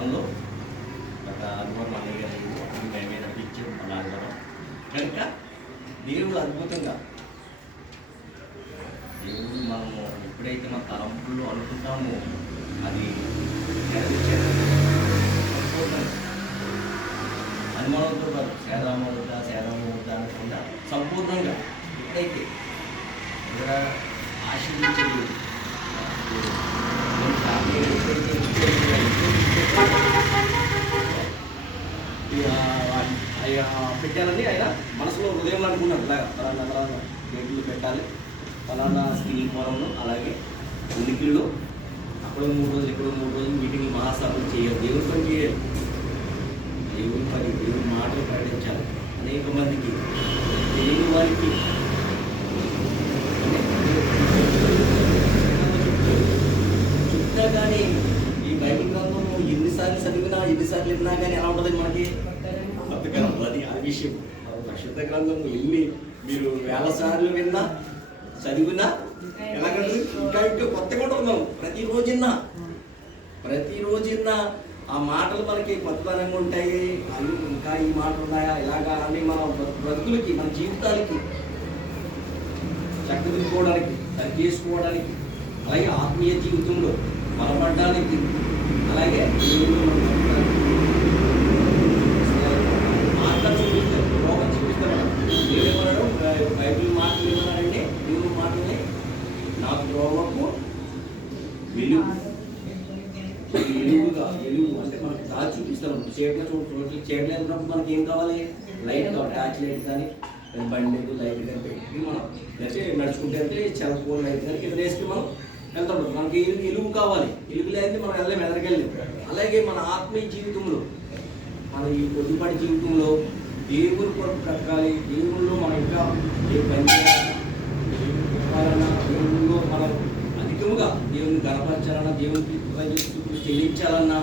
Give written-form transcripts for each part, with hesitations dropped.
వారంలో గత ఆదివారం అన్నయ్య గారు మేమే నడిపించాం మన ఆదివారం కనుక దేవుడు అద్భుతంగా దేవుడు మనము ఎప్పుడైతే మన తలంపులు అనుకుంటామో అది అనుమానంతో కాదు సేదామ అవుతా అనకుండా సంపూర్ణంగా ఎప్పుడైతే ఆశీర్వించలేదు పెట్టాలని ఆయన మనసులో హృదయంలో అనుకున్నాడు. ఇలాగ ఫలానా గేట్లు పెట్టాలి, ఫలానా స్కిల్ ఫోరంలో, అలాగే ఉనికిలో అక్కడ 3 రోజులు ఇక్కడ 3 రోజులు మీటింగ్ మహాసభలు చేయాలి. దేవుని పని చేయాలి, దేవుని పని, దేవుని మాటలు ప్రకటించాలి. అనేక మందికి తెలియని వారికి చెప్తా. కానీ ఈ బైబిల్ గ్రంథం ఎన్నిసార్లు చదివినా ఎన్నిసార్లు విన్నా కానీ ఎలా ఉంటుంది మనకి బతకం. అది ఆ విషయం. పరిశుద్ధ గ్రంథం ఎన్ని మీరు వేల సార్లు విన్నా చదివినా ఎలాగంటే ఇంకా ఇంకా కొత్తగా ఉంటున్నాం. ప్రతిరోజున్న ఆ మాటలు మనకి కొత్తదనంగా ఉంటాయి. అవి ఇంకా ఈ మాటలు ఉన్నాయా ఇలాగా అని మన బ్రతుకులకి, మన జీవితాలకి చక్కదిద్దుకోవడానికి, సరి చేసుకోవడానికి, అలాగే ఆత్మీయ జీవితంలో బలపడడానికి, అలాగే ఆత్మ చూపిస్తారు, రోగం చూపిస్తారు. ఏమనడం బైబిల్ మాటలు ఏమన్నారంటే దేవుని మాటల్ని నాకు రోగపు వెలుగు అంటే మనకు దారి చూపిస్తాం. చీకట్లో ఉన్నప్పుడు మనకి ఏం కావాలి? లైట్ కావాలి. టార్చ్ లైట్ కానీ బండి లేదు లైట్ కానీ పెట్టి మనం లేకపోతే నడుచుకుంటే అంటే సెల్ లైట్ కానీ కింద వేసుకుని మనం వెళ్తాం. మనకి ఎలుగు కావాలి. ఎలుగు లేదంటే మనం వెళ్ళలేము, ఎదరికెళ్ళలేము. అలాగే మన ఆత్మీయ జీవితంలో, మన ఈ కొద్దిపాటి జీవితంలో దేవుని కొరకు బ్రతకాలి. దేవుళ్ళు మనం ఇంకా ఏ పని చేయాలన్నా, దేవుళ్ళు మనం అధికముగా దేవుని గణపరచాలన్నా, దేవునికి చెల్లించాలన్నా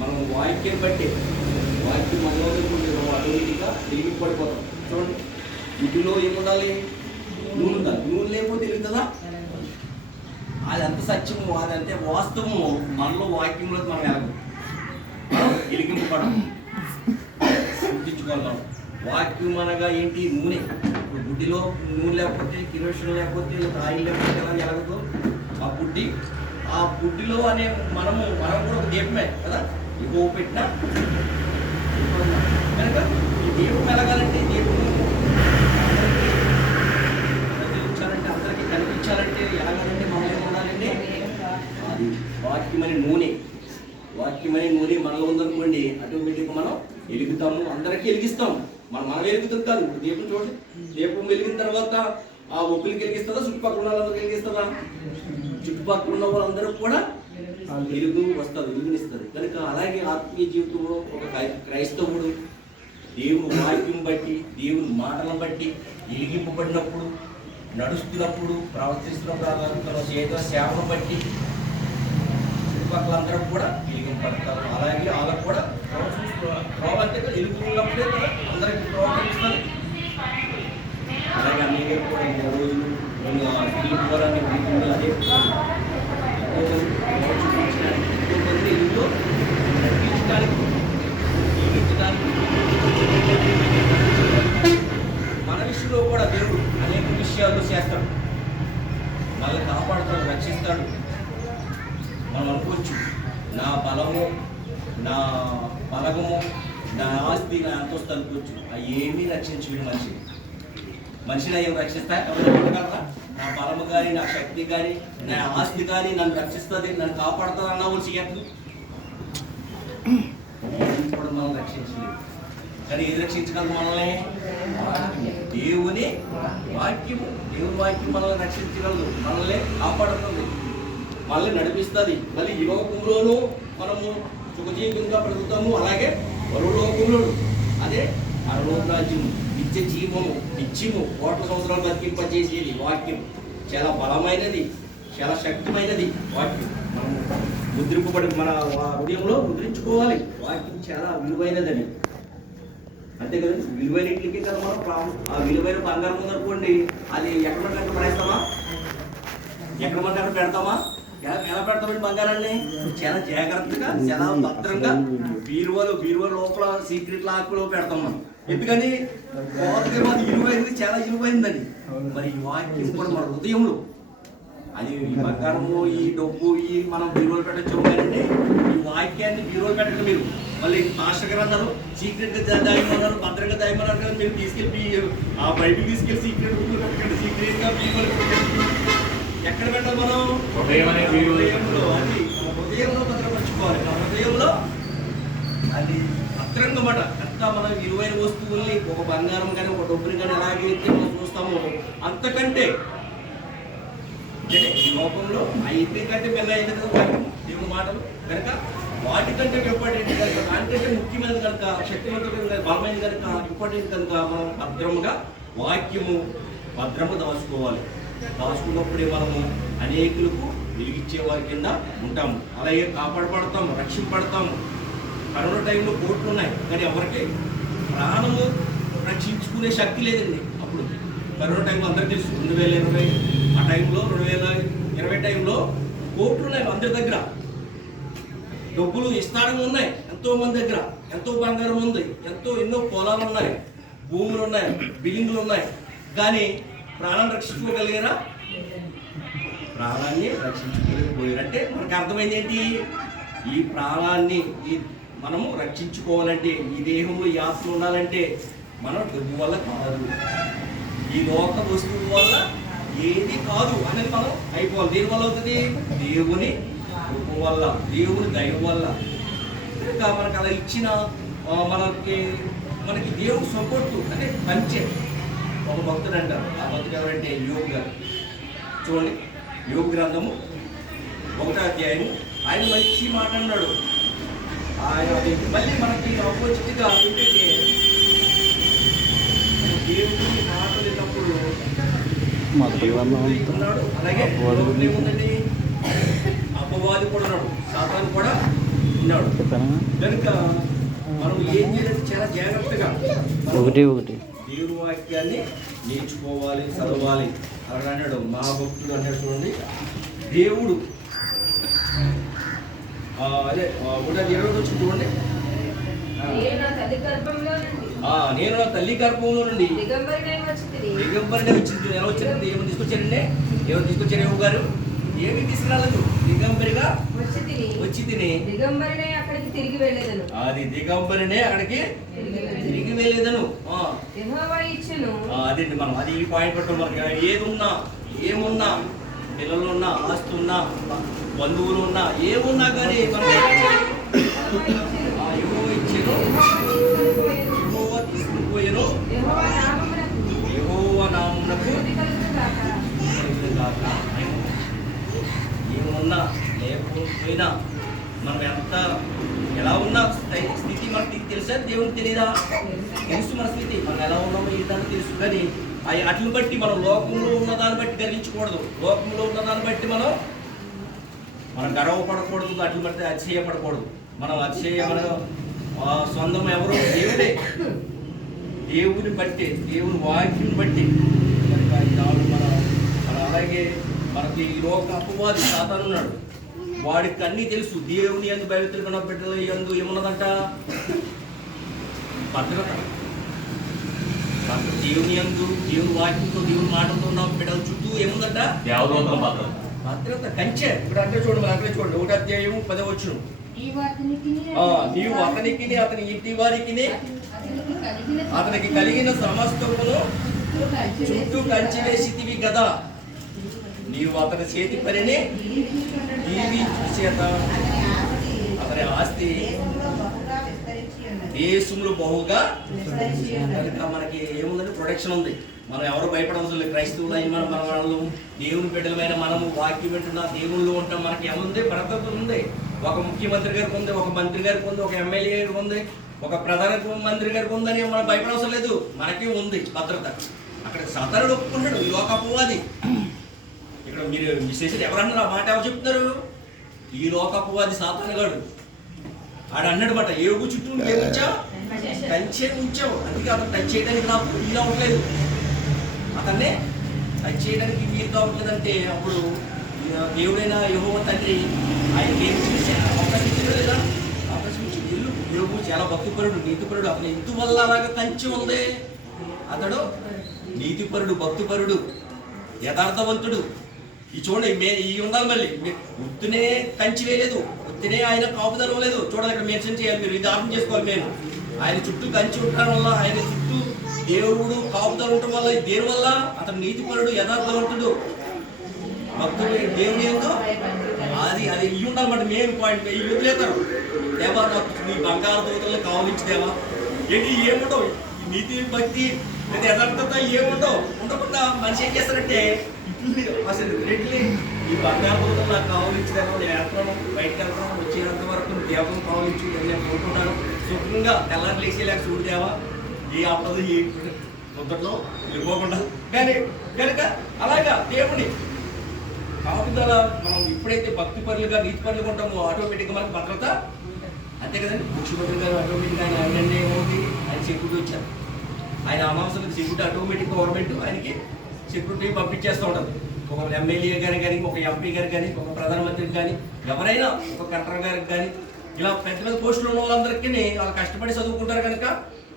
మనం వాక్యం బట్టి, వాక్యం మనలో ఆటోమేటిక్గా తిరిగి పడిపోతాం. చూడండి, ఇంటిలో ఏముండాలి? నూనె ఉండాలి. నూనె లేకపోతే తిరుగుతుందా? అది ఎంత సత్యము, అదంటే వాస్తవము మనలో వాక్యంలో మనం ఎలాగో మనం ఎలిగింపడం గుర్తించుకోగలం. వాక్యం అనగా ఏంటి? నూనె. ఇప్పుడు బుడ్డిలో నూనె లేకపోతే, కిరోసిన్ లేకపోతే, ఆయిల్ లేకపోతే ఎలా ఎలాగో ఆ బుడ్డిలో అనే మనం కూడా ఒక దీపమే కదా. ఎక్కువ పెట్టినా కనుక ఈ దీపం ఎలాగాలంటే, దీపం ప్రతిరించాలంటే, అందరికీ కనిపించాలంటే ఎలాగంటే మనం ఏముండాలంటే అది వాక్యమని నూనె. మనలో ఉందనుకోండి, ఆటోమేటిక్గా మనం వెలుగుతాము, అందరికీ వెలిగిస్తాము. మనం వెలుగుతాం కాదు. ఇప్పుడు దీపం చూడండి, దీపం వెలిగిన తర్వాత ఆ ఒక్కరికి వెలిగిస్తుందా? చుట్టుపక్కల ఉన్న వాళ్ళందరూ వెలిగిస్తుందా? చుట్టుపక్కల ఉన్న వాళ్ళందరూ కూడా వెలుగు వస్తుంది, వెలుగునిస్తుంది. కనుక అలాగే ఆత్మీయ జీవితంలో ఒక క్రైస్తవుడు దేవుని వాక్యం బట్టి, దేవుని మాటలను బట్టి వెలిగింపబడినప్పుడు, నడుస్తున్నప్పుడు, ప్రవర్తిస్తున్నప్పుడు, తన చేతుల సేవను బట్టి చుట్టుపక్కల అందరూ కూడా వెలిగింపడతారు. అలాగే వాళ్ళకు కూడా ప్రోవంతే వెలుగుతున్నప్పుడే కూడా అందరికీ ప్రోత్సహిస్తారు. అలాగే అన్నీ కూడా 2 రోజులు పోరాన్ని అదే మన విషయంలో కూడా దేవుడు అనేక విషయాలు చేస్తాడు. మనల్ని కాపాడుతాడు, రక్షిస్తాడు. మనం అనుకోవచ్చు, నా బలము, నా బలగము, నా ఆస్తి, నా అంతస్తు అనుకోవచ్చు. అవి ఏమీ రక్షించలేదు మనిషిని ఏం రక్షిస్తాయి? ఎవరైనా నా బలము కానీ, నా శక్తి కానీ, నా ఆస్తి కానీ నన్ను రక్షిస్తుంది, నన్ను కాపాడుతుంది అన్న వాళ్ళు చేయట్లు కూడా మనం రక్షించలేదు. కానీ ఏది రక్షించగలదు మనల్ని? దేవుని వాక్యము. దేవుని వాక్యం మనల్ని రక్షించగలదు, మనల్ని కాపాడుతుంది, మనల్ని నడిపిస్తుంది. మళ్ళీ ఈ లోకంలోనూ మనము సుఖజీవితంగా బ్రతుకుతాము, అలాగే పరలోకంలోను అదే పరలోక రాజ్యము, నిత్య జీవము, నిత్యము, 1,000 సంవత్సరాలు బతికింపజేసేది వాక్యం. చాలా బలమైనది, చాలా శక్తిమైనది వాక్యం. మనం ముద్రింపబడి మన హృదయంలో ముద్రించుకోవాలి. వాక్యం చాలా విలువైనదని. అంతే కదండి, విలువైనట్లకి కదా మనం ఆ విలువైన బంగారం ఉందనుకోండి, అది ఎక్కడ పడితే అక్కడ పడేస్తామా? ఎక్కడ పడితే అక్కడ పెడతామా? ఎలా పెడతామండి బంగారాన్ని? చాలా జాగ్రత్తగా, చాలా భద్రంగా బీరువా లోపల సీక్రెట్ లాక్లో పెడతాం మనం. ఎందుకని పోతకి మాది ఇరువైంది, చాలా ఇరువైందని. మరి ఈ వాక్యం కూడా మన హృదయంలో, అది ఈ బంగారము, ఈ డబ్బు, ఈ మనం బీరువాలు పెట్టచ్చు కానీ ఈ వాక్యాన్ని బీరువాలు పెట్టండి. మీరు మళ్ళీ మాస్టర్ గారు అన్నారు సీక్రెట్గా దాయమన్నారు, భద్రంగా దాయమన్నారు కదా, మీరు తీసుకెళ్ళి ఆ బైబిల్ తీసుకెళ్ళి సీక్రెట్ బుక్లు పెట్టండి, సీక్రెట్గా బీరువాలు పెట్టండి. ఎక్కడ పెట్టాలి మనం? హృదయంలో. అది హృదయంలో భద్రపరచుకోవాలి. మన హృదయంలో అది భద్రంగా మాట. ఎంత మనం విలువైన వస్తువుల్ని, ఒక బంగారం కానీ ఒక డబ్బుని కానీ ఎలాగైతే మనం చూస్తామో అంతకంటే ఈ లోకంలో అయితే కంటే మెల్ల అయితే దేవుని మాటలు కనుక వాటికంటే ఇంపార్టెంట్ కనుక, దానికంటే ముఖ్యమైనది కనుక, శక్తివంతమైన బలమైనది కనుక, ఇంపార్టెంట్ కనుక మనం భద్రముగా వాక్యము భద్రము దాచుకోవాలి. దాచుకున్నప్పుడే మనము అనేకులకు వెలిగించే వారి కింద ఉంటాము, అలాగే కాపాడబడతాము, రక్షింపబడతాము. కరోనా టైంలో కోట్లు ఉన్నాయి కానీ ఎవరికి ప్రాణము రక్షించుకునే శక్తి లేదండి. అప్పుడు కరోనా టైంలో అందరికీ తెలుసు, 2020 ఆ టైంలో, 2020 టైంలో కోట్లు ఉన్నాయి అందరి దగ్గర, డబ్బులు విస్తారంగా ఉన్నాయి ఎంతో మంది దగ్గర, ఎంతో బంగారం ఉంది, ఎన్నో పొలాలు ఉన్నాయి, భూములు ఉన్నాయి, బిల్డింగులు ఉన్నాయి. కానీ ప్రాణాన్ని రక్షించుకోగలిగారా? ప్రాణాన్ని రక్షించుకోలేకపోయారంటే మనకు అర్థమైంది ఏంటి? ఈ ప్రాణాన్ని మనము రక్షించుకోవాలంటే, ఈ దేహంలో ఈ ఆత్మ ఉండాలంటే మనం డబ్బు వల్ల కాదు, ఈ లోక వస్తువు వల్ల ఏది కాదు అనేది మనం అయిపోవాలి. దేని వల్ల అవుతుంది? దేవుని కృప వల్ల, దేవుని దయ వల్ల. ఇంకా మనకు అలా ఇచ్చిన మనకి దేవుడు సపోర్టు అంటే పంచే. ఒక భక్తుడు అంటారు, ఆ భక్తుడు ఎవరంటే యోగు గారు. చూడండి, యోగు గ్రంథము 1వ అధ్యాయము ఆయన మంచి మాట అన్నాడు. ఆయన మళ్ళీ మనకి ఆపోజిట్గా ఏంటంటే దేవుని మాట లేనప్పుడు ఉన్నాడు, అలాగే ఏముందండి అపవాది కూడా ఉన్నాడు, సాతాను కూడా ఉన్నాడు. కనుక మనం ఏం చేయాలంటే చాలా జాగ్రత్తగా దేవుని వాక్యాన్ని నేర్చుకోవాలి, చదవాలి. అలాగే అన్నాడు మహాభక్తుడు అన్నాడు. చూడండి, దేవుడు అదే 1:20 వచ్చి చూడండి, నేను నా తల్లి గర్భంలో నుండి దిగంబరినే వచ్చింది. ఎలా వచ్చింది? ఏమని తీసుకొచ్చారండి? ఏమని తీసుకొచ్చారు? యోగు గారు ఏమి తీసుకురాలేదు, దిగంబరిగా వచ్చి తిని అది దిగంబరినే అక్కడికి తిరిగి వెళ్ళేదను. అదండి మనం అది ఈ పాయింట్ పట్టుకుని మనకి ఏమున్నా పిల్లలు ఉన్నా, ఆస్తి ఉన్నా, బంధువులు ఉన్నా, ఏమున్నా కానీ మనం తీసుకుపోయాను యెహోవా నామమునకు. ఏమున్నా లేకపోయినా మనం ఎలా ఉన్నా స్థితి మనకి తెలుసా? దేవునికి తెలియదా? తెలుసు మన స్థితి, మనం ఎలా ఉన్నామో ఏంటని తెలుసు. కానీ అట్లని బట్టి మనం లోకంలో ఉన్నదాన్ని బట్టి గర్వించకూడదు, లోకంలో ఉన్నదాన్ని బట్టి మనం గర్వపడకూడదు, అట్లని బట్టి అతిశయపడకూడదు. మనం మన సొంతం ఎవరు? దేవుడే. దేవుని బట్టి, దేవుని వాక్యం బట్టి మనం అలాగే మనకి ఈ లోక అపవాది సాతాను ఉన్నాడు, వాడికి అన్నీ తెలుసు. దేవుని యందు భయభక్తులు బిడ్డల యందు ఏమున్నదంట? భద్రత. దేవుని యందు, దేవుని వాక్యంతో, దేవుని మాటలతో ఉన్న బిడ్డల చుట్టూ ఏముందంట? భద్రత, కంచె. ఇప్పుడు అంటే చూడండి, అక్కడే చూడండి, 1వ అధ్యాయం 10వ వచనం, నీవు అతనికి, అతని ఇంటి వారికి, అతనికి కలిగిన సమస్తమును చుట్టూ కంచె వేసితివి కదా. నీవు అతని చేతి పనిని చేత అతని ఆస్తి దేశంలో బహుగా. కనుక మనకి ఏముందంటే ప్రొటెక్షన్ ఉంది. మనం ఎవరు భయపడవలసిన లేదు. క్రైస్తవులు అయిన మన వాళ్ళు, దేవుని బిడ్డలమైన మనము వాక్యం వింటున్నా, దేవుళ్ళు ఉంటాం. మనకి ఏముంది? భద్రత ఉంది. ఒక ముఖ్యమంత్రి గారికి ఉంది, ఒక మంత్రి గారికి ఉంది, ఒక ఎమ్మెల్యే గారికి ఉంది, ఒక ప్రధాన మంత్రి గారికి ఉందని మనం భయపడవలసిన లేదు. మనకి ఉంది భద్రత. అక్కడ సాతానుడు ఒప్పుకుంటాడు, ఈ లోక అపవాది. ఇక్కడ మీరు విశ్లేషణ ఎవరన్నారు? ఆ మాట ఎవరు చెప్తున్నారు? ఈ లోక అపవాది సాతానుగాడు. ఆడ అన్నాడు మాట, ఏగు చుట్టూ కంచె ఉంచావు, అందుకే అతను టచ్ చేయడానికి నాకు వీలు అవ్వట్లేదు, అతన్నే టచ్ చేయడానికి వీలు కావట్లేదు. అంటే అప్పుడు ఈ దేవుడైన యెహోవా తండ్రి ఆయనకి ఏం చూసి అవకాశం ఇచ్చాడు లేదా? అవకాశం ఇచ్చి ఇల్లు యోగు చాలా భక్తిపరుడు, నీతిపరుడు. అతను ఎందువల్ల అలాగా కంచి ఉంది? అతడు నీతిపరుడు, భక్తిపరుడు, యథార్థవంతుడు. ఈ చూడండి, ఈ ఉండాలి. మళ్ళీ ఉత్తునే కంచి వేయలేదు, ఉత్తునే ఆయన కాపుదలం లేదు. చూడాలి, ఇక్కడ మెన్షన్ చేయాలి, మీరు ఇది అర్థం చేసుకోవాలి. నేను ఆయన చుట్టూ కంచి ఉండడం వల్ల, ఆయన చుట్టూ దేవుడు కాపుదలం ఉండటం వల్ల, దేని వల్ల? అతను నీతిపరుడు, యథార్థవంతుడు, భక్తుడు, దేవుని ఏందో అది ఇవి ఉండాలన్నమాట. మెయిన్ పాయింట్ ఇవి వదిలేతారు. దేవా నాకు నీ బంగారు దూతలను కావలించి దేవా ఏంటి ఏముండవు, నీతి భక్తి లేదా యథార్థత ఏముండవు. ఉండకుండా మనిషి ఏం చేస్తారంటే అసలు రెడ్లీ ఈ బంగారు దూతలు నాకు కావలించదేమో, నేను వెళ్తాను, బయటకు వెళ్తాను, వచ్చేంత వరకు దేవం కావలించి నేను కోరుకుంటాను. సుఖంగా తెల్లారి లేచేలాగా చూడు దేవా, ఏ అవ్వదు, ఏ మొదట్లో వెళ్ళిపోకుండా. కానీ కనుక అలాగా దేవుని కాపుదల మనం ఎప్పుడైతే భక్తి పరులుగా, నీతి పరులుగా ఉంటామో ఆటోమేటిక్గా మనకు భద్రత. అంతే కదండి. ముఖ్యమంత్రి గారు ఆటోమేటిక్గా ఆయన ఏమవుతుంది, ఆయన సెక్యూరిటీ వచ్చారు. ఆయన అమాంసాలకు సెక్యూరిటీ ఆటోమేటిక్ గవర్నమెంట్ ఆయనకి సెక్యూరిటీ పంపించేస్తూ ఉంటుంది. ఒక ఎమ్మెల్యే గారు కానీ, ఒక ఎంపీ గారు కానీ, ఒక ప్రధానమంత్రికి కానీ, ఎవరైనా ఒక కలెక్టర్ గారికి కానీ, ఇలా పెద్ద పెద్ద పోస్టులు ఉన్న వాళ్ళందరికీ వాళ్ళు కష్టపడి చదువుకుంటారు కనుక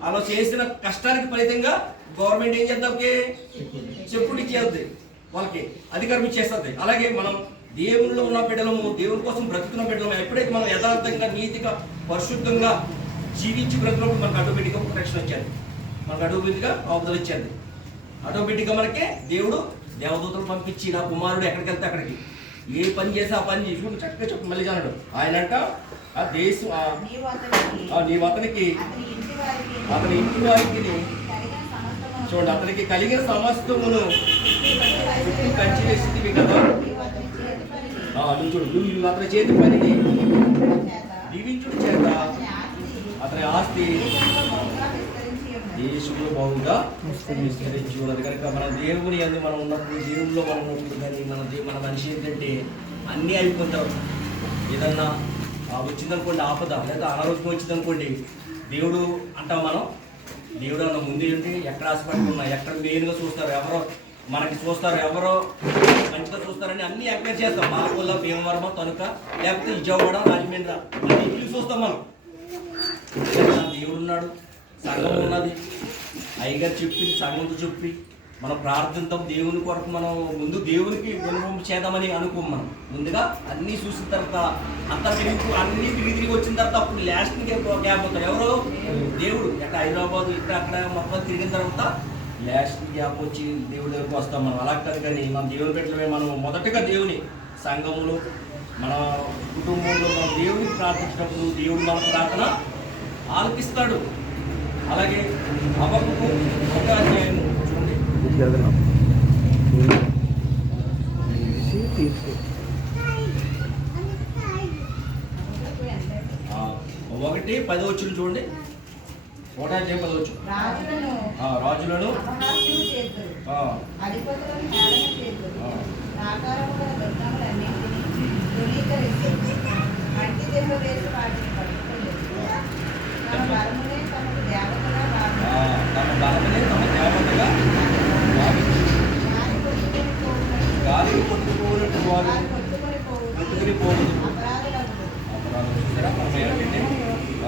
అలా చేసిన కష్టానికి ఫలితంగా గవర్నమెంట్ ఏం చేద్దాం, సెక్యూరిటీ చేస్తుంది, వాళ్ళకి అధికారం ఇచ్చేస్తుంది. అలాగే మనం దేవుళ్ళలో ఉన్న బిడ్డలము, దేవుని కోసం బ్రతుకున్న బిడ్డలము, ఎప్పుడైతే మనం యథార్థంగా, నీతిగా, పరిశుద్ధంగా జీవించి బ్రతుకున్నప్పుడు మనకు ఆటోమేటిక్గా రక్షణ వచ్చేది, మనకు ఆటోమేటిక్గా అవతలు ఇచ్చేది. ఆటోమేటిక్గా మనకి దేవుడు దేవదూతలు పంపించి, నా కుమారుడు ఎక్కడికి వెళ్తే అక్కడికి, ఏ పని చేసి ఆ పని చేసుకుంటూ చక్కగా చెప్పు మళ్ళీ అన్నాడు. ఆయనంట ఆ దేశం నీవు అతనికి, అతని ఇంటి వారికి చూడండి, అతనికి కలిగిన సమస్తమును చుట్టూ కంచి వేసింది కదా. నువ్వు చూడు, నువ్వు అతని చేతి పనిని దీవించుడు చేత అతని ఆస్తి దేశంలో బాగుగా విస్తరించి ఉన్నది. కనుక మన దేవుని యందు మనం ఉన్నప్పుడు, దేవుల్లో మనం ఉన్నప్పుడు కానీ మన మనిషి ఏంటంటే అన్నీ అయిపోతారు. ఏదన్నా వచ్చిందనుకోండి ఆపద, లేదా అనారోగ్యం వచ్చిందనుకోండి, దేవుడు అంటాం మనం. దేవుడు అన్న ముందు ఏంటి, ఎక్కడ ఆశపడుతున్నా, ఎక్కడ మెయిన్గా చూస్తారు, ఎవరో మనకి చూస్తారు, ఎవరో మంచిగా చూస్తారని అన్నీ ఎంకరేజ్ చేస్తాం. మాలకొల్ల, భీమవరం, తణుక, లేకపోతే విజయవాడ, రాజమండ్రి అన్ని చూస్తాం మనం. దేవుడు ఉన్నాడు, సంఘం ఉన్నది, అయ్యగారు చెప్పి, సంఘంతో చెప్పి మనం ప్రార్థిద్దాం. దేవుని కొరకు మనం ముందు దేవునికి వినవం చేద్దామని అనుకోం. మనం ముందుగా అన్నీ చూసిన తర్వాత అంతా అన్నీ తిరిగి వచ్చిన తర్వాత అప్పుడు లాస్ట్కి గ్యాప్ అవుతాం. ఎవరో దేవుడు. ఎక్కడ హైదరాబాద్ ఇక్కడ అక్కడ మొత్తం తిరిగిన తర్వాత లాస్ట్ గ్యాప్ వచ్చి దేవుడి దగ్గరకు వస్తాం మనం. అలా కాదు కానీ మన దేవుని పెట్టడమే. మనం మొదటగా దేవుని సంఘములు, మన కుటుంబంలో మనం దేవుడికి ప్రార్థించినప్పుడు దేవుడు మన ప్రార్థన ఆలకిస్తాడు. అలాగే హబక్కూకు 1వ అధ్యాయం చూడండి, 1:10 చూడండి. 1వ అధ్యాయం 10 రాజులను తమ బలమునే తమ దేవతగా గాలి కొట్టుకోనట్టు వారు కొట్టుకుని పోదు.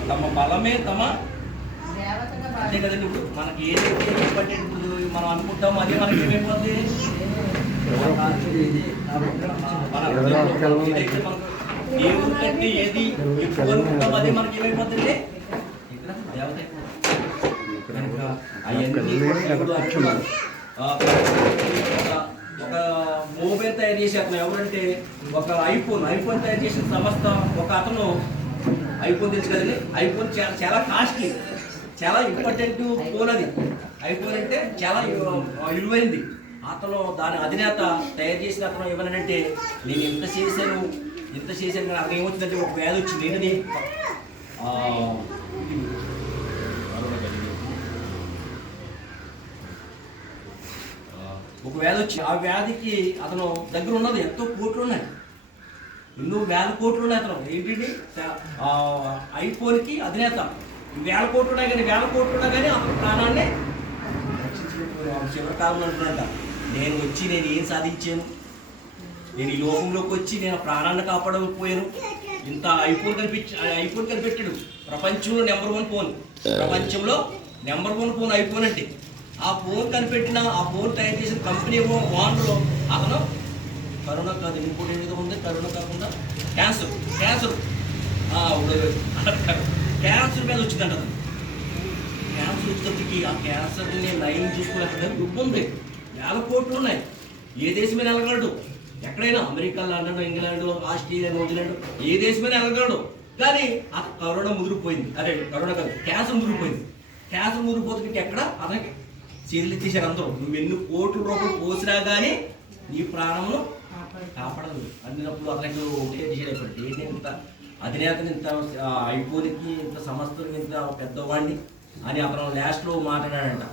తమ బలమే తమ అంతే కదండి. ఇప్పుడు మనకి ఏదైతే ఇప్పటి మనం అనుకుంటామో అది మనకి ఏమైపోద్ది, ఏదైతే మనకు దేవుడు కంటే ఏది ఎక్కువ అనుకుంటామో అది మనకి ఏమైపోతుంది, దేవత. కనుక అవన్నీ ఒక మొబైల్ తయారు చేసే అతను ఎవరంటే, ఒక ఐఫోన్ తయారు చేసిన సంస్థ ఒక అతను. ఐఫోన్ తెలుసు కదండి, ఐఫోన్ చాలా కాస్ట్లీ, చాలా ఇంపార్టెంట్ ఫోన్ అది. ఐఫోన్ అంటే చాలా విలువైంది. అతను దాని అధినేత తయారు చేసిన అతను ఏమన్నాడంటే, నేను ఎంత చేశాను కానీ అతను ఏమొచ్చిందంటే ఒక వ్యాధి వచ్చింది. ఏంటది, ఒక వ్యాధి వచ్చి ఆ వ్యాధికి అతను దగ్గర ఉన్నది ఎంతో కోట్లు ఉన్నాయి, ఎన్నో వేల కోట్లు ఉన్నాయి. అతను ఏంటంటే ఐఫోన్కి అధినేత. వేల కోట్లు ఉన్నాయి కానీ అతను ప్రాణాన్ని రక్షించినటువంటి చివరి కాలంలో అంటున్నాడ, నేను ఏం సాధించాను, నేను ఈ లోకంలోకి వచ్చి నేను ప్రాణాన్ని కాపాడకపోయాను. ఇంత ఐఫోన్ కనిపెట్టాడు. ప్రపంచంలో నెంబర్ 1 ఫోన్, ప్రపంచంలో నెంబర్ 1 ఫోన్ ఐఫోన్ అంటే. ఆ ఫోన్ కనిపెట్టిన, ఆ ఫోన్ తయారు చేసిన కంపెనీ ఓనర్ అతను కరోనా కాదు, ఇంకోటి ఏదో ఉంది, కరోనా కాకుండా క్యాన్సర్ మీద వచ్చిందంట అతను. క్యాన్సర్ వచ్చేటప్పటికి ఆ క్యాన్సర్ని నయం చేసుకోలేక దుబ్బు ఉంది. 1,000 కోట్లు ఉన్నాయి. ఏ దేశమైనా వెళ్ళగలడు, ఎక్కడైనా America, London, England, Australia, New Zealand, ఏ దేశమైనా వెళ్ళగలడు. కానీ ఆ కరోనా ముదిరిపోయింది. అదే కరోనా కాదు, క్యాన్సర్ ముదిరిపోయింది. క్యాన్సర్ ముదిరిపోతుంది ఎక్కడ అతనికి చేతులు తీశారు అందరూ. నువ్వు ఎన్ని కోట్ల రూపాయలు పోసినా కానీ నీ ప్రాణమును కాపాడదు అన్నప్పుడు అతనికి ఒకటే డిసైడ్ అయిపోయింది. ఏంటి ఇంత అధినేతని, ఇంత ఐఫోన్కి, ఇంత సంస్థలకి, ఇంత పెద్దవాడిని అని అతను లాస్ట్లో మాట్లాడాడంట.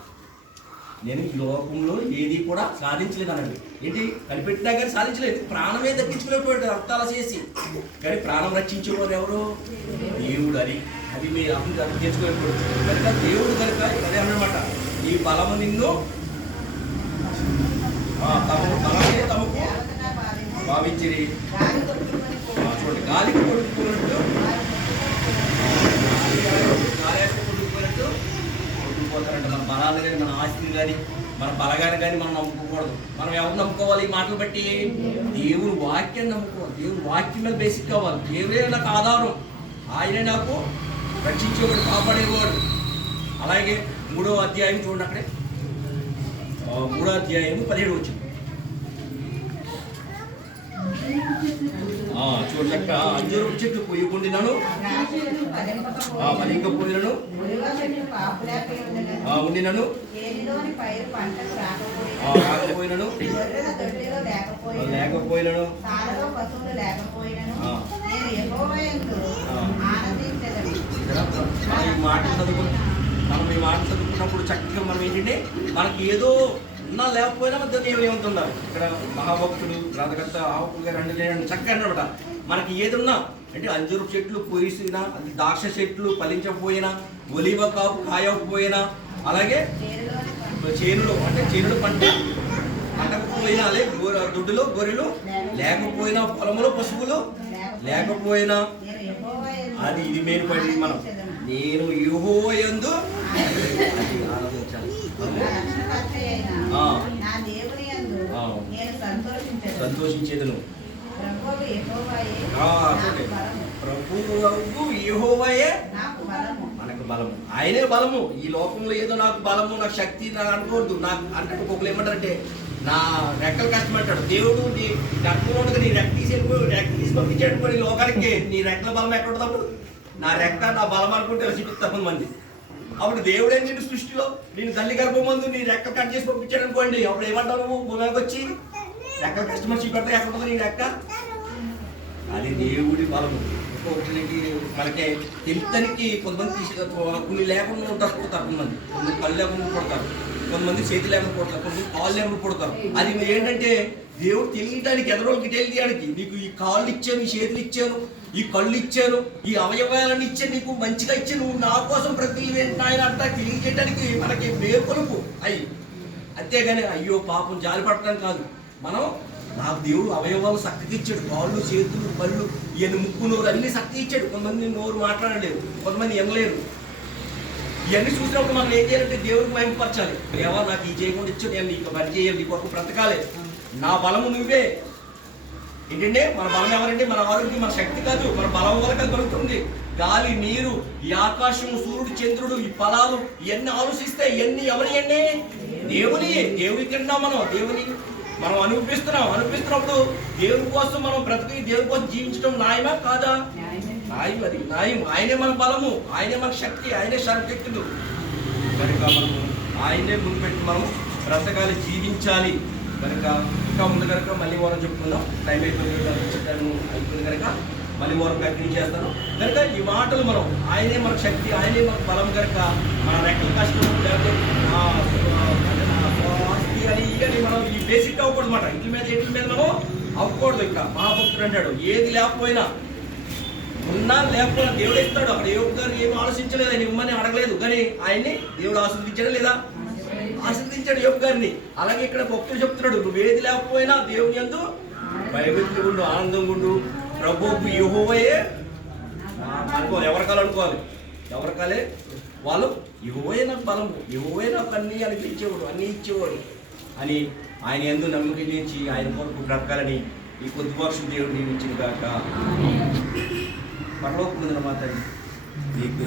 నేను ఈ లోకంలో ఏది కూడా సాధించలేదు అన్నాడు. ఏంటి కనిపెట్టినా కానీ సాధించలేదు. ప్రాణమే దక్కించుకోలేకపోయాడు అర్థాలు చేసి. కానీ ప్రాణం రక్షించేవారు ఎవరు? దేవుడు. అది మీరు అర్థం చేసుకోలేకపోయాడు కనుక దేవుడు కనుక అదే అన్నమాట. ఈ బలము నిన్ను బలమే తమకు భావించిరి. చూడండి, గాలికి కొట్టుకున్నట్టు కొట్టుకుపోతారంట. మన బలాలు కానీ, మన ఆస్తిని కానీ, మన బలగాన్ని కానీ మనం నమ్ముకోకూడదు. మనం ఎవరు నమ్ముకోవాలి? ఈ మాటలు బట్టి దేవుని వాక్యాన్ని నమ్ముకోవాలి. దేవుని వాక్యం మీద బేసిక్ కావాలి. దేవుడే నాకు ఆధారం, ఆయనే నాకు రక్షించేవాడు, కాపాడేవాడు. అలాగే 3వ అధ్యాయం చూడండి, అక్కడే 3వ అధ్యాయం 17 వచ్చింది. చూడక అంజూరపు చెట్టు పొయ్యకుండినను ఫలింకపోయినను ఉండినను రాకపోయినను లేకపోయినను ఈ మాట చదువుకున్నప్పుడు చక్కగా మనం ఏంటంటే మనకి ఏదో ఉన్నా లేకపోయినా మధ్య ఏమవుతుండాలి. ఇక్కడ మహాభక్తుడు గ్రంథకర్త ఆవుకులు గారు అన్ని చక్కగా అన్నమాట. మనకి ఏది ఉన్నా అంటే అంజూరు చెట్లు పోయినా, ద్రాక్ష చెట్లు ఫలించకపోయినా, ఒలివ కాపు కాయకపోయినా, అలాగే చేనులో అంటే చేనుడు పంటకపోయినా, అలాగే దొడ్డులో గొర్రెలు లేకపోయినా, పొలంలో పశువులు లేకపోయినా, అది ఇది మెయిన్ పాయింట్. మనం నేను యెహోవా యందు అది ఆలోచించాలి. సంతోషించేదను. ప్రభువు యెహోవాయే మనకు బలము, ఆయనే బలము. ఈ లోకంలో ఏదో నాకు బలము, నాకు శక్తి నాకు అనుకోవద్దు. నాకు అంటే ఒక్కొక్కరు ఏమంటారంటే నా రెక్కలు కష్టమంటాడు. దేవుడు నీ రెక్కలో ఉండగా నీ రెక్క తీసి పంపించాడు నీ లోకానికి. నీ రెక్కల బలం ఎక్కడ ఉన్నప్పుడు నా రెక్క నా బలం అనుకుంటే చూపిస్తాను మంది. అప్పుడు దేవుడే నిన్ను సృష్టిలో నేను తల్లి గర్భమందు నీ రెక్క కట్ చేసి పంపించాడు అనుకోండి. అప్పుడు ఏమంటావు నువ్వు? భూమికి వచ్చి రెక్కలు కష్టమని చూపెడతా ఎక్కడ ఉంటుంది నీ రెక్క? అది దేవుడి బలము. ఇంకొకటి మనకి తెలుతానికి కొంతమంది కొన్ని లేకుండా ఉంటారు, కొంతమంది కళ్ళు లేకుండా పుడతారు, కొంతమంది చేతి లేకుండా పుడతారు, కొంతమంది కాళ్ళు లేకుండా పుడతారు. అది ఏంటంటే దేవుడు తెలియడానికి, ఎదరోళ్ళకి తెలియడానికి నీకు ఈ కాళ్ళు ఇచ్చాను, ఈ చేతులు ఇచ్చాను, ఈ కళ్ళు ఇచ్చాను, ఈ అవయవాలను ఇచ్చాను, నీకు మంచిగా ఇచ్చాను, నువ్వు నా కోసం ప్రతి ఆయన అంతా తెలియజేయడానికి మనకి మేల్కొలుపు అయ్యి. అంతేగాని అయ్యో పాపం జాలి పడటానికి కాదు. మనం నాకు దేవుడు అవయవాలు శక్తికి ఇచ్చాడు. కాళ్ళు, చేతులు, కళ్ళు, ఇవన్నీ ముక్కు, నోరు అన్ని శక్తి ఇచ్చాడు. కొంతమంది నోరు మాట్లాడలేరు, కొంతమంది వినలేరు. ఇవన్నీ చూసినప్పుడు మనం ఏం చేయాలంటే దేవుడికి మహిమపరచాలి. దేవా నాకు ఈ చేయకుండా ఇచ్చాడు, నేను నీకు పని చేయాలి, నీ కొరకు బ్రతకాలి, నా బలము నువ్వే. ఏంటంటే మన బలం ఎవరంటే మన ఆరోగ్యం, మన శక్తి కాదు, మన బలం వల్ల కలుగుతుంది. గాలి, నీరు, ఈ ఆకాశం, సూర్యుడు, చంద్రుడు, ఈ ఫలాలు ఇవన్నీ ఆలోచిస్తే ఇవన్నీ ఎవరి అండి? దేవుని. దేవుని కన్నా దేవుని మనం అనిపిస్తున్నప్పుడు దేవుని కోసం మనం బ్రతికి దేవుని కోసం జీవించడం న్యాయమా కాదా? న్యాయం. అది న్యాయం. ఆయనే మన బలము, ఆయనే మన శక్తి, ఆయనే శక్తులు కనుక మనం ఆయనే ముందుపెట్టి మనం బ్రతకాలి, జీవించాలి. కనుక ఇంకా ముందు కనుక మళ్ళీ వారం చెప్పుకుందాం. టైం అయిపోయింది కనుక మళ్ళీ వారం కంటిన్యూ చేస్తాను. కనుక ఈ మాటలు మనం ఆయనే మన శక్తి, ఆయనే మన బలం కనుక మన రెక్కల కష్టం లేకపోతే అని ఇవన్నీ మనం ఈ బేసిక్ అవ్వకూడదు అన్నమాట. ఇట్ల మీద మనం అవ్వకూడదు. ఇక్కడ మహాభక్తుడు అంటాడు ఏది లేకపోయినా, ఉన్నా లేకపోయినా దేవుడు ఇస్తాడు. అక్కడ యోగు గారు ఏమి ఆలోచించలేదు, ఆయన ఇవ్వమని అడగలేదు, కానీ ఆయన్ని దేవుడు ఆశీర్వదించాడు లేదా? ఆశీర్వదించాడు యోగు గారిని. అలాగే ఇక్కడ భక్తుడు చెప్తున్నాడు నువ్వేది లేకపోయినా దేవుని యందు భయభక్తులు ఉండు, ఆనందంగా ఉండు. ప్రభువు యెహోవాయే అనుకో, ఎవరికాలు అనుకోవాలి, ఎవరికాలే వాళ్ళు యెహోవాయే నాకు బలము, యెహోవాయే నాకు అన్నీ అనిపించేవాడు, అన్నీ ఇచ్చేవాడు అని ఆయన యందు నమ్మకం నుంచి ఆయన కొరకు బ్రతకాలని ఈ కొద్ది వర్షం దేవుడు నియమించిన కాక. పరలోకముందున మా తండ్రి, నీకు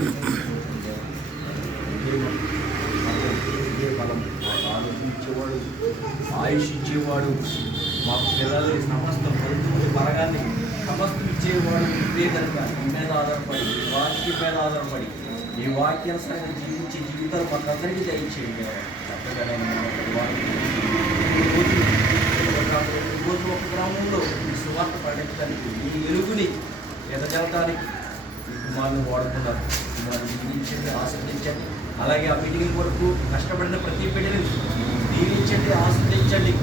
బలం, మాకు ఆరోగ్యం ఇచ్చేవాడు, ఆయుష్ ఇచ్చేవాడు, మాకు పిల్లల్ని సమస్త పొందుకునే బలగాన్ని సమస్తం ఇచ్చేవాడు. ఇవే కనుక ఈ మీద ఆధారపడి, ఈ వాక్యం మీద ఆధారపడి, ఈ వాక్యానుసారంగా జీవించే జీవితాలు మాకందరికీ దయచేయండి. చక్కగా రోజు ఒక గ్రామంలో ఈ సువార్త పండించడానికి, ఈ వెలుగుని ఎదజల్లడానికి ఈ కుమారుని వాడుతున్నారు. కుమారుని దీవించండి, ఆస్వాదించండి. అలాగే ఆ మీటింగ్ వరకు కష్టపడిన ప్రతి బిడ్డని దీవించండి, ఆస్వాదించండి.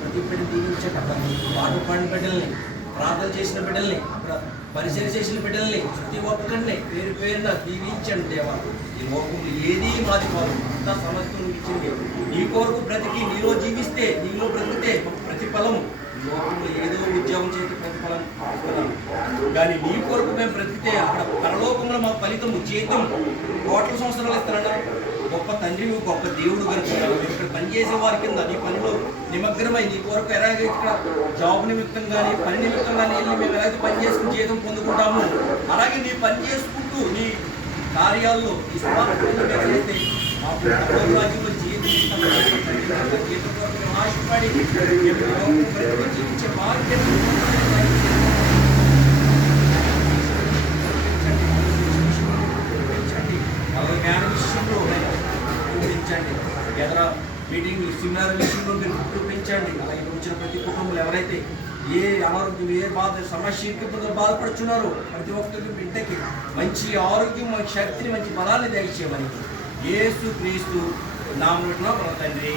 ప్రతి బిడ్డని దీవించండి. పాట పాడిన బిడ్డల్ని, ప్రార్థన చేసిన బిడ్డల్ని, అక్కడ పరిచయం చేసిన బిడ్డల్ని, ప్రతి ఒక్కరిని పేరు పేరున దీవించండి. దేవా, ఈ లోకంలో ఏదీ మాది కాదు, అంతా సమస్తం ఇచ్చింది. నీ కొరకు బ్రతికి నీలో జీవిస్తే, నీలో బ్రతికితే ప్రతిఫలం లోకంలో ఏదో ఉద్యోగం చేసి ప్రతిఫలం కానీ నీ కొరకు మేము బ్రతికితే అక్కడ పరలోకంలో మా ఫలితము జీతం కోట్ల సంవత్సరాలు ఇస్తారట. గొప్ప తండ్రి, గొప్ప దేవుడు కనుక ఇక్కడ పనిచేసే వారి కింద నీ పనిలో నిమగ్నమై నీ కొరకు ఎలాగైతే ఇక్కడ జాబ్ నిమిత్తం కానీ పని నిమిత్తం కానీ వెళ్ళి మేము ఎలాగైతే పని చేసుకుని జీతం పొందుకుంటాము, అలాగే నీ పని చేసుకుంటూ నీ కార్యాల్లో ఈ చేస్తే మాకు రాజ్యంలో జీవితం ఆశపడి జీవించే మార్గం వాళ్ళ జ్ఞాన విషయంలో పెంచండి. ఎదర మీటింగ్ సెమినార్ విషయంలో మీరు పెంచండి. అలాగే వచ్చిన ప్రతి కుటుంబంలో ఎవరైతే ఏ అనారోగ్యం, ఏ బాధ సమస్యకి బాధపడుతున్నారో ప్రతి ఒక్కరికి బిడ్డకి మంచి ఆరోగ్యం, మంచి శక్తిని, మంచి బలాన్ని దయచేయమని యేసు క్రీస్తు నామమున తండ్రి.